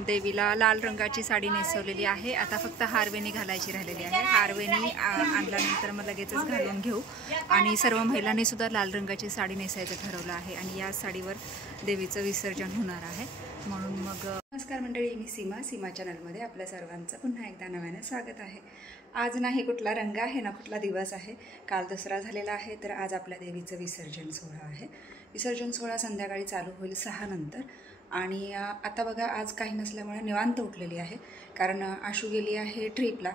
देवीला लाल रंगाची साडी नेसवलेली आहे। आता फक्त हारवेणी घालायची राहिलेली आहे। हारवेणी आणल्यानंतर मग लगेचच घालून घेऊ आणि सर्व महिलांनी सुद्धा लाल रंगाची साडी नेसायचं ठरवलं आहे आणि या साडीवर देवीचं विसर्जन होणार आहे। म्हणून मग नमस्कार मंडळी, मी सीमा चॅनलमध्ये आपल्या सर्वांचं पुन्हा एकदा नव्याने स्वागत आहे। आज नाही कुठला रंग आहे ना कुठला दिवस आहे, काल दसरा झालेला आहे, तर आज आपल्या देवीचं विसर्जन सोहळा आहे। विसर्जन सोहळा संध्याकाळी चालू होईल 6 नंतर आणि आता बघा आज काही नसल्यामुळे निवांत उठलेली आहे, कारण आशू गेली आहे ट्रिपला।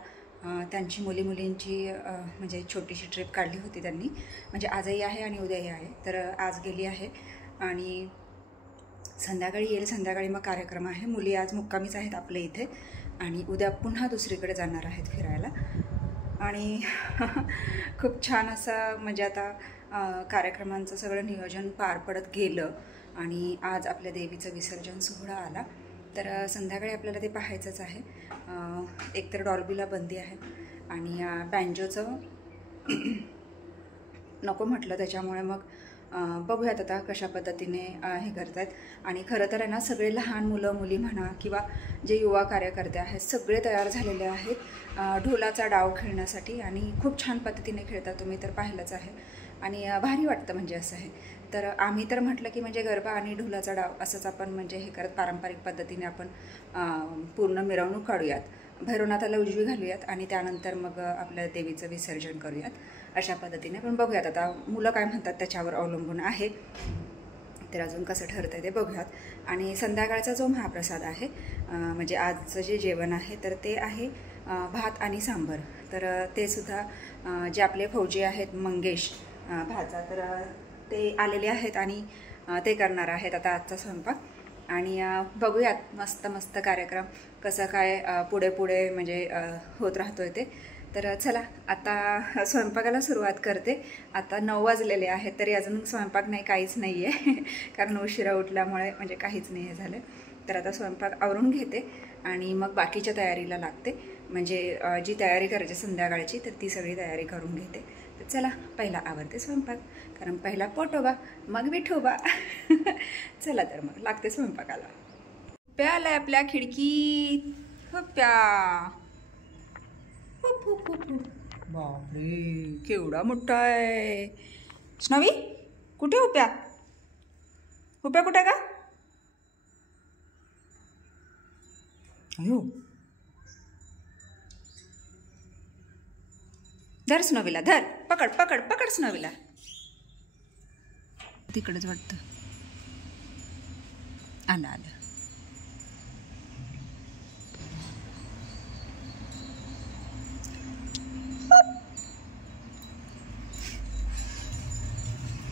त्यांची मुलींची म्हणजे छोटीशी ट्रिप काढली होती त्यांनी, म्हणजे आजही आहे आणि उद्याही आहे, तर आज गेली आहे आणि संध्याकाळी येईल। संध्याकाळी मग कार्यक्रम आहे। मुली आज मुक्कामीच आहेत आपल्या इथे आणि उद्या पुन्हा दुसरीकडे जाणार आहेत फिरायला आणि खूप छान असं म्हणजे आता कार्यक्रमांचं सगळं नियोजन पार पडत गेलं आणि आज आपल्या देवीचं विसर्जन सोहळा आला, तर संध्याकाळी आपल्याला ते पाहायचंच आहे। एकतर डॉल्बीला बंदी आहे आणि बँजोचं नको म्हटलं, त्याच्यामुळे मग बघूयात आता कशा पद्धतीने हे करत आहेत। आणि खरं तर आहे ना, सगळे लहान मुलं मुली म्हणा किंवा जे युवा कार्यकर्ते आहेत सगळे तयार झालेले आहेत ढोलाचा डाव खेळण्यासाठी आणि खूप छान पद्धतीने खेळतात, तुम्ही तर पाहिलंच आहे आणि भारी वाटतं म्हणजे असं आहे। तर आम्ही तर म्हटलं की म्हणजे गरबा आणि ढोलाचा डाव असंच आपण म्हणजे हे करत पारंपरिक पद्धतीने आपण पूर्ण मिरवणूक काढूयात, भैरवनाथाला उजवी घालूयात आणि त्यानंतर मग आपल्या देवीचं विसर्जन करूयात अशा पद्धतीने। पण बघूयात आता मुलं काय म्हणतात त्याच्यावर अवलंबून आहे, तर अजून कसं ठरतं ते बघूयात। आणि संध्याकाळचा जो महाप्रसाद आहे म्हणजे आजचं जे जेवण आहे तर ते आहे भात आणि सांबर, तर ते सुद्धा जे आपले फौजी आहेत मंगेश भाचा, तर ते आलेले आहेत आणि ते करणार आहेत आता आजचा स्वयंपाक। आणि बघूयात मस्त कार्यक्रम कसं काय पुढे म्हणजे होत राहतोय ते। तर चला आता स्वयंपाकाला सुरुवात करते। आता 9 वाजलेले आहेत तरी अजून स्वयंपाक नाही, काहीच नाही आहे कारण उशिरा उठल्यामुळे म्हणजे काहीच नाही हे झालं। तर आता स्वयंपाक आवरून घेते आणि मग बाकीच्या तयारीला लागते, म्हणजे जी तयारी करायची संध्याकाळची तर ती सगळी तयारी करून घेते। तर चला पहिला आवरते स्वयंपाक, कारण पहिला पोटोबा मग विठोबा चला तर मग लागते स्वयंपाकाला। प्या आलाय आपल्या खिडकीत, हो प्या, बापरे केवढा मोठा आहे। स्नवी कुठे उप्या, उप्या कुठे का? अयो धर स्नवीला, धर, पकड पकड पकड स्नवीला, तिकडेच वाटतं आलं आलं।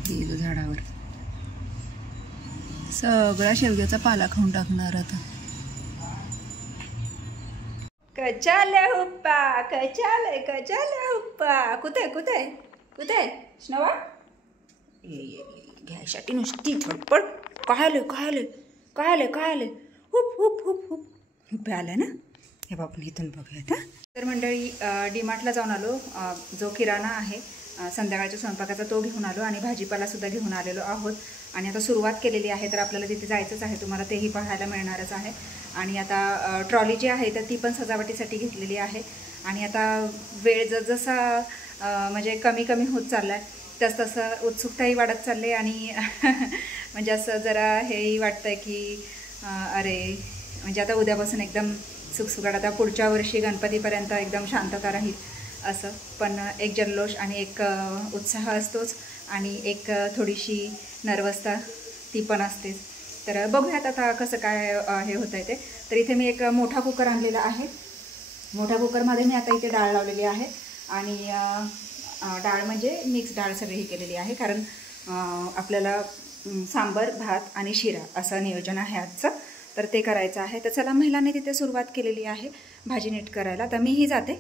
गेलो झाडावर, सगळा शेवग्याचा पाला खाऊन टाकणार आता। कचाले हुप्पा, कचाले हुप्पा, कुठे कुठे कुठे स्नवा, ये घ्यायसाठी नुसती धडपड, काय हुप हुप हुप हुप हुप्पा आलं ना। हे बापन इथून बघूयात। तर मंडळी डीमार्टला जाऊन आलो, जो किराणा आहे संध्याकाळच्या स्वयंपाकाचा तो घेऊन आलो आणि भाजीपाला सुद्धा घेऊन आलेलो आहोत आणि आता सुरुवात केलेली आहे। तर आपल्याला तिथे जायचंच आहे, तुम्हाला तेही पाहायला मिळणारच आहे। आणि आता ट्रॉली जी आहे तर ती पण सजावटीसाठी घेतलेली आहे आणि आता वेळ जसा म्हणजे कमी होत चालला आहे तसं उत्सुकताही वाढत चालली आणि म्हणजे असं जरा हेही वाटतंय की अरे म्हणजे आता उद्यापासून एकदम सुखसुखाट, आता पुढच्या वर्षी गणपतीपर्यंत एकदम शांतता राहील असं। पण एक जल्लोष आणि एक उत्साह असतोच आणि एक थोडीशी नर्वसता ती पण असतेच। तर बघूयात आता कसं काय हे होतं आहे ते। तर इथे मी एक मोठा कुकर आणलेला आहे, मोठ्या कुकरमध्ये मी आता इथे डाळ लावलेली आहे आणि डाळ म्हणजे मिक्स डाळ सगळी केलेली आहे, कारण आपल्याला सांबर भात आणि शिरा असं नियोजन आहे आजचं, तर ते करायचं आहे। तर चला महिलांनी तिथे सुरुवात केलेली आहे भाजी नीट करायला, तर मीही जाते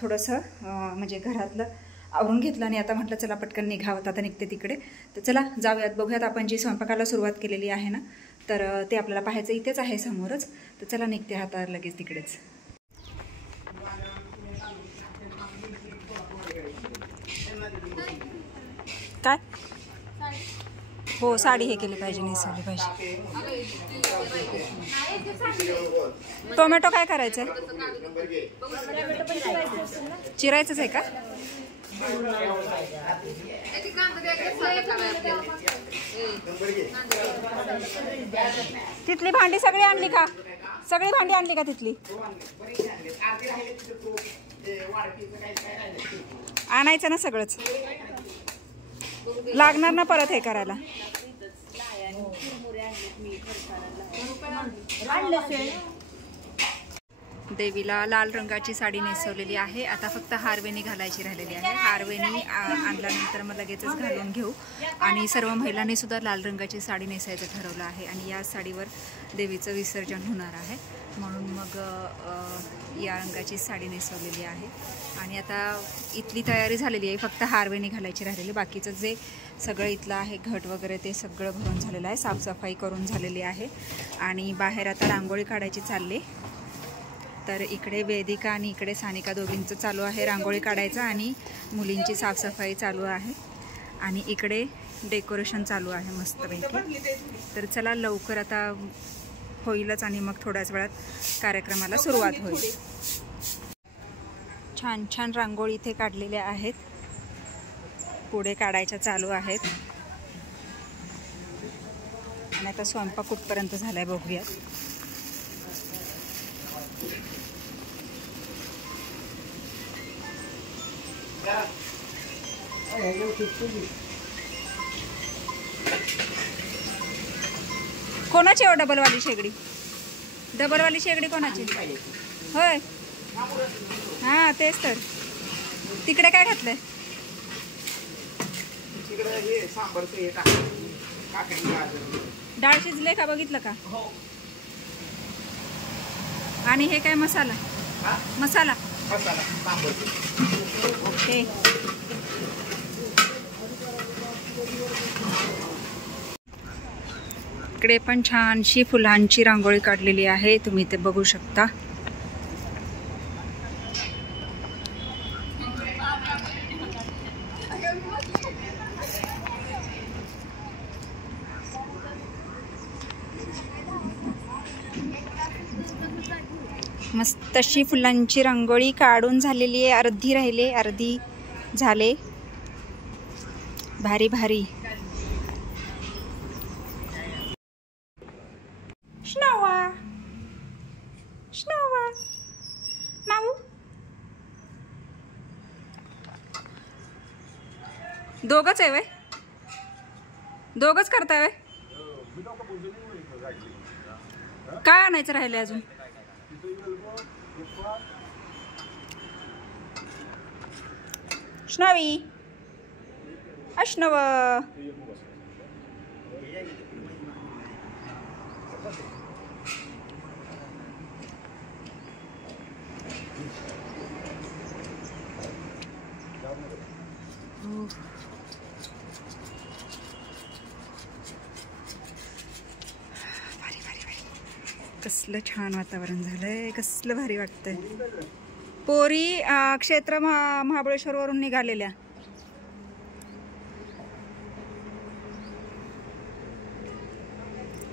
थोडंसं म्हणजे घरातलं आवरून घेतलं आणि आता म्हटलं चला पटकन निघावं, आता निघते तिकडे। तर चला जाऊयात, बघूयात आपण जी स्वयंपाकाला सुरुवात केलेली आहे ना तर ते आपल्याला पाहायचं इथेच आहे समोरच। तर चला निघते आता लगेच तिकडेच। काय हो, साडी हे केली पाहिजे, नेसवली पाहिजे. टोमॅटो काय करायचं आहे? चिरायचंच आहे का? तिथली भांडी सगळी आणली का? सगळी भांडी आणली का तिथली? आणायचं ना सगळंच, लागणार ना परत हे करायला. देवीला लाल रंगाची साडी नेसवलेली आहे. आता फक्त हारवेणी घालायची राहिलेली आहे. हारवेणी आणल्यानंतर मग लगेचच घालून घेऊ. आणि सर्व महिलांनी सुद्धा लाल रंगाची साडी नेसायचं ठरवलं आहे आणि या साडीवर देवीचं विसर्जन होणार आहे, म्हणून मग या रंगाची साडी नेसवलेली आहे. आणि आता इथली तयारी झालेली आहे, फक्त हारवेणी घालायची राहिलेली. बाकीचं जे सगळं इथलं आहे घट वगैरे ते सगळं भरून झालेलं आहे, साफसफाई करून झालेली आहे. आणि बाहेर आता रांगोळी काढायची चालली. तर इकडे वेदिका आणि इकडे सानिका दोघींचं चालू आहे रांगोळी काढायचं आणि मुलींची साफसफाई चालू आहे. आणि इकडे डेकोरेशन चालू आहे मस्तपैकी. तर चला लवकर आता होईलच आणि मग थोड्याच वेळात कार्यक्रमाला सुरुवात होईल. छान छान रांगोळी इथे काढलेल्या आहेत, पुढे काढायच्या चालू आहेत. आणि आता स्वयंपाक कुठपर्यंत झालाय बघूया. कोणाची हो डबलवाली शेगडी? डबलवाली शेगडी कोणाची? होय, हां तेच तर. तिकडे काय घातलंय? डाळ शिजले का बघितलं का? आणि हे काय मसाला? मसाला ओके. इकडे पण छानशी फुलांची रांगोळी काढलेली आहे, तुम्ही ते बघू शकता. मस्त अशी फुलांची रांगोळी काढून झालेली आहे. अर्धी राहिले, अर्धी झाले. भारी भारी. श्नोवा श्नोवा माऊ. दोघच आहे वे? दोघच करताय वे? काय आणायचं राहिले अजून? श्नवी अश्नव. कसलं छान वातावरण झालंय, कसलं भारी वाटतंय. पोरी क्षेत्र महाबळेश्वर वरून निघालेल्या.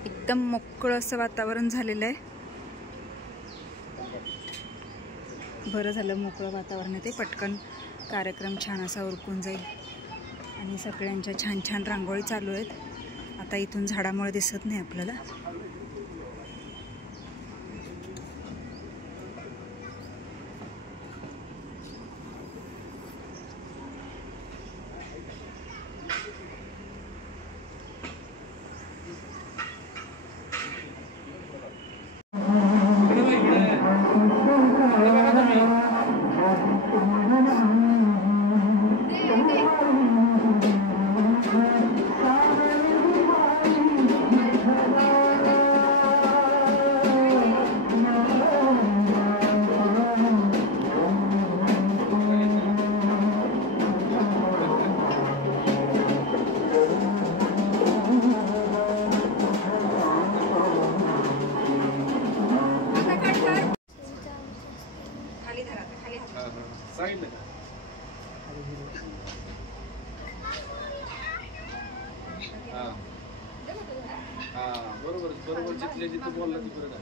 एकदम मोकळं असं वातावरण झालेलं आहे. बरं झालं मोकळं वातावरण आहे ते, पटकन कार्यक्रम छान असा उरकून जाईल. आणि सगळ्यांच्या छान छान रांगोळी चालू आहेत. आता इथून झाडामुळे दिसत नाही आपल्याला. जिथं बोलला तिकडे काय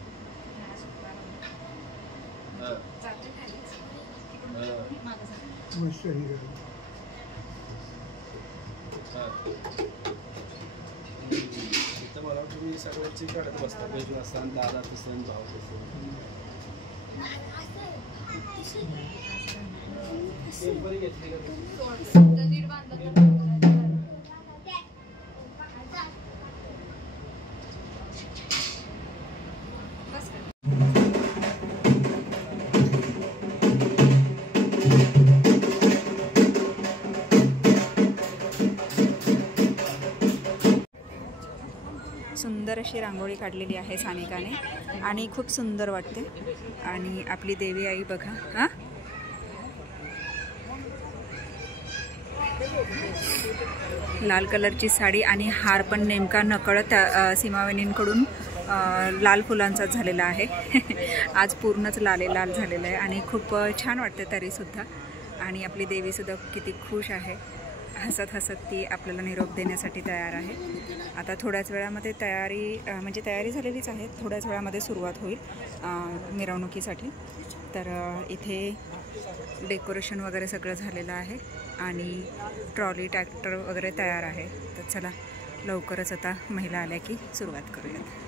तिथं मला तुम्ही सगळ्यांची काढत बसता पैसे असताना दादा तसं भाव तसं बरी घेतली का सुंदर अशी रांगोळी काढलेली आहे सानिकाने आणि खूप सुंदर वाटते. आणि आपली देवी आई बघा, हां लाल कलरची साडी आणि हार पण नेमका नकळत सीमावहिनींकडून लाल फुलांचाच झालेला आहे. आज पूर्णच लाल झालेलं आहे आणि खूप छान वाटते तरीसुद्धा. आणि आपली देवीसुद्धा किती खुश आहे, हसत हसत ती आपल्याला निरोप देण्यासाठी तयार आहे. आता थोड्याच वेळामध्ये म्हणजे तयारी झालेलीच आहे, थोड्याच वेळामध्ये सुरुवात होईल मिरवणुकीसाठी. तर इथे डेकोरेशन वगैरे सगळं झालेलं आहे आणि ट्रॉली ट्रॅक्टर वगैरे तयार आहे. तर चला लवकरच आता महिला आल्या की सुरुवात करूयात.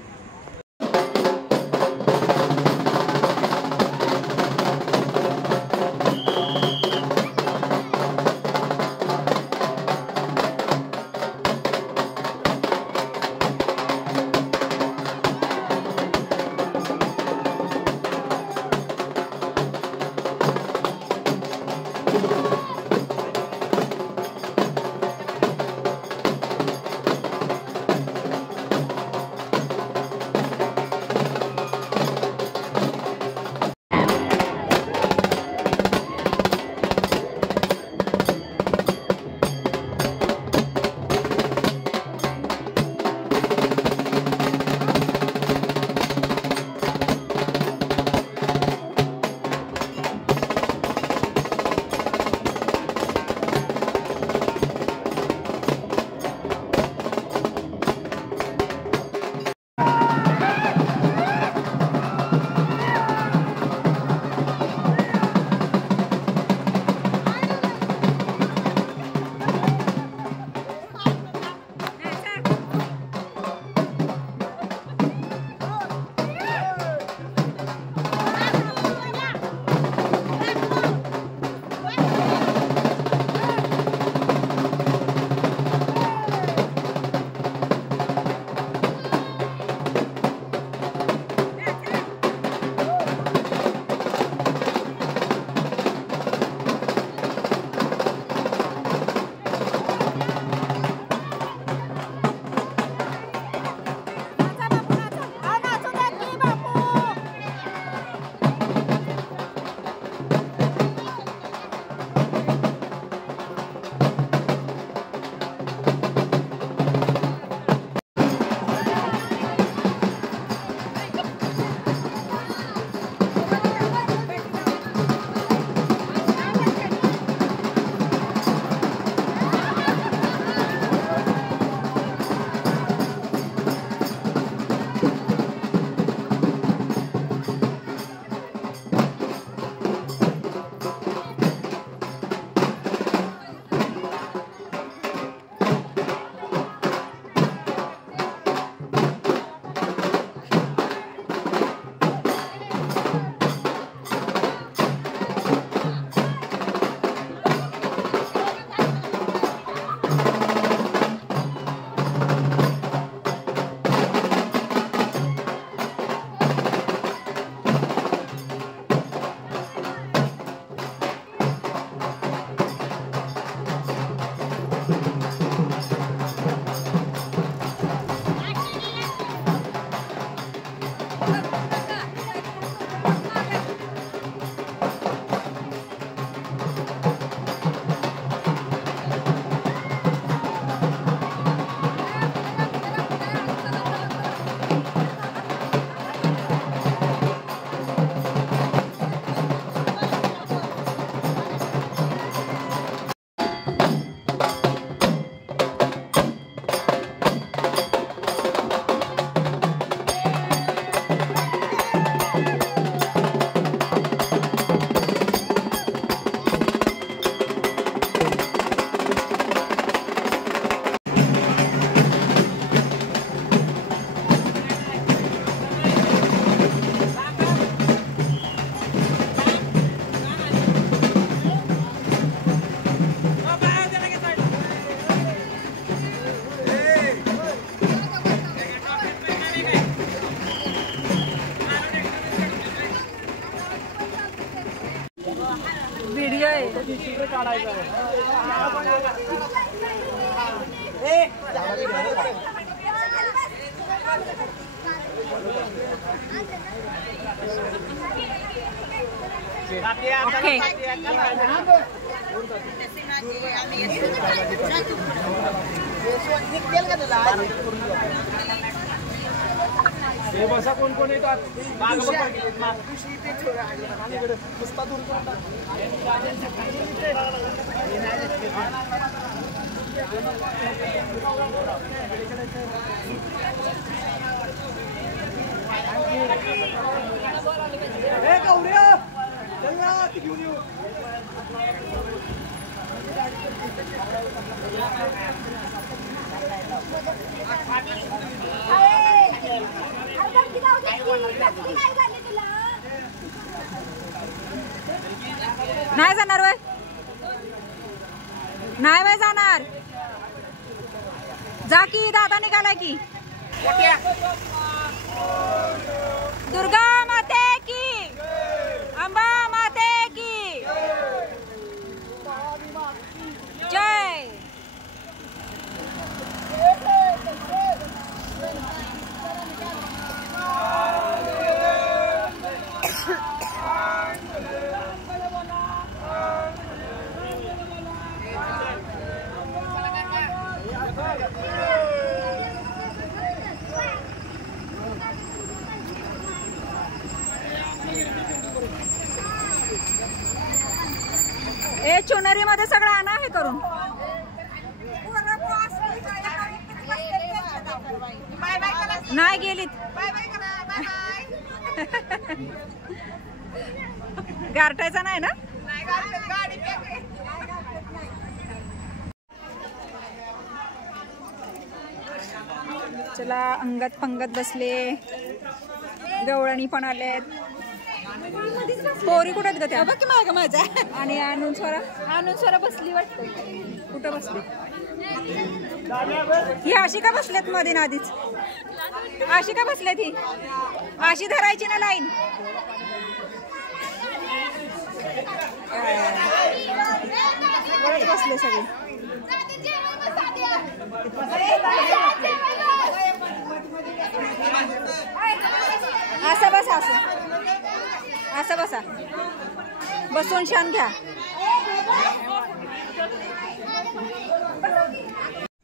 हे बसा कोण कोण येतात नाही जाणार वय नाही वय जाणार जा की दादा निघाला की दुर्गा माते की अंबा माते की जय ए चुनरी मध्ये सगळं आणा हे करून नाही गेलीत गारठायचा नाही ना चला अंगत पंगत बसले गवळणी पण आलेत पोरी कुठे आहेत ग त्या बघ की माग माझा आणि आणून स्वरा बसली वाटतं कुठं बसली ही अशी का बसल्यात मध्ये आधीच अशी का बसल्यात ही अशी धरायची ना लाईन बसले सगळे असं बस असं बसा बसून शान घ्या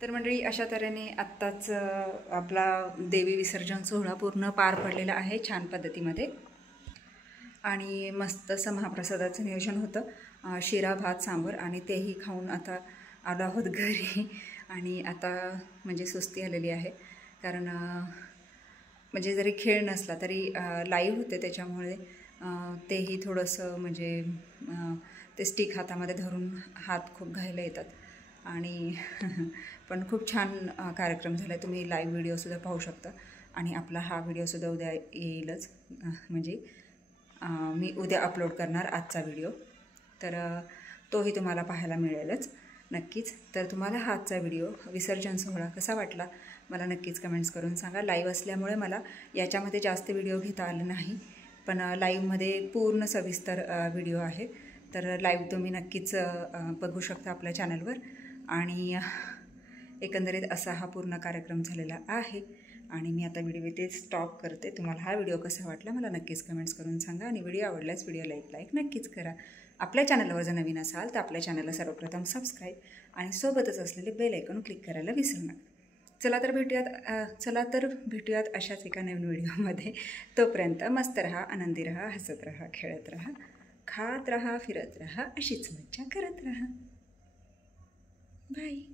तर मंडळी अशा तऱ्हेने आत्ताच आपला देवी विसर्जन सोहळा पूर्ण पार पडलेला आहे छान पद्धतीमध्ये आणि मस्त असं महाप्रसादाचं नियोजन होतं शिरा भात सांबर आणि तेही खाऊन आता आलो आहोत घरी आणि आता म्हणजे सुस्ती आलेली आहे कारण म्हणजे जरी खेळ नसला तरी लाईव्ह होते त्याच्यामुळे तेही थोडंसं म्हणजे ते स्टिक हातामध्ये धरून हात खूप घायला येतात आणि पण खूप छान कार्यक्रम झाला आहे तुम्ही लाईव्ह व्हिडिओसुद्धा पाहू शकता आणि आपला हा व्हिडिओसुद्धा उद्या येईलच म्हणजे मी उद्या अपलोड करणार आजचा व्हिडिओ तर तोही तुम्हाला पाहायला मिळेलच नक्कीच तर तुम्हाला हा आजचा व्हिडिओ विसर्जन सोहळा कसा वाटला मला नक्कीच कमेंट्स करून सांगा लाईव्ह असल्यामुळे मला याच्यामध्ये जास्त व्हिडिओ घेता आले नाही पण लाईव्हमध्ये पूर्ण सविस्तर व्हिडिओ आहे तर लाईव्ह तुम्ही नक्कीच बघू शकता आपल्या चॅनलवर आणि एकंदरीत असा हा पूर्ण कार्यक्रम झालेला आहे आणि मी आता व्हिडिओ इथे स्टॉप करते तुम्हाला हा व्हिडिओ कसा वाटला मला नक्कीच कमेंट्स करून सांगा आणि व्हिडिओ आवडल्यास व्हिडिओ लाईक नक्कीच करा आपल्या चॅनलवर जर नवीन असाल तर आपल्या चॅनलला सर्वप्रथम सबस्क्राईब आणि सोबतच असलेले बेल आयकॉन क्लिक करायला विसरू नका चला तर भेटूयात अशाच एका नवीन व्हिडिओमध्ये तोपर्यंत मस्त रहा आनंदी रहा हसत रहा खेळत रहा खात रहा फिरत रहा अशीच मज्जा करत रहा बाय